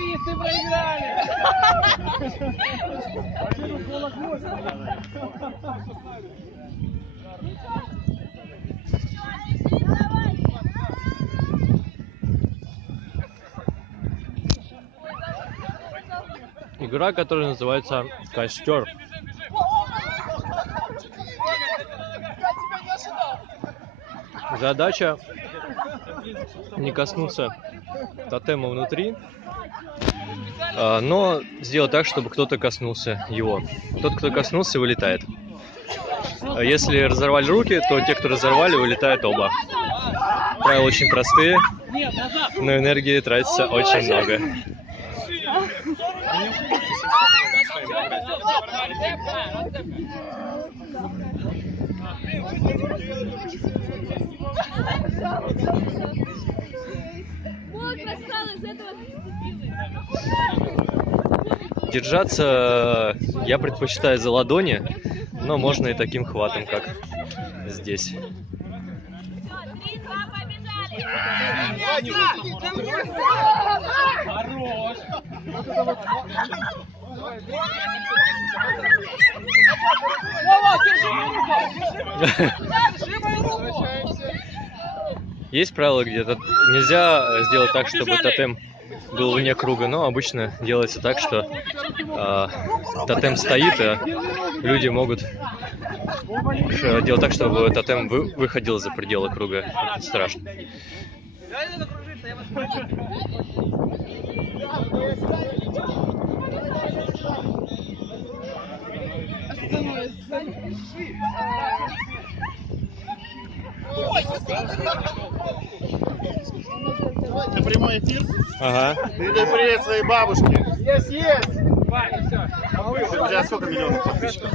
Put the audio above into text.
Футболисты проиграли! Игра, которая называется «Костер». Задача не коснуться тотема внутри, но сделать так, чтобы кто-то коснулся его. Тот, кто коснулся, вылетает. Если разорвали руки, то те, кто разорвали, вылетают оба. Правила очень простые, но энергии тратится очень много. Держаться я предпочитаю за ладони, но можно и таким хватом, как здесь. Есть правило где-то нельзя сделать так, чтобы тотем был вне круга, но обычно делается так, что тотем стоит, а люди могут делать так, чтобы тотем выходил за пределы круга. Это страшно. Это прямой эфир? Ага. Передай привет своей бабушке. Есть! У тебя сколько миллионов подписчиков?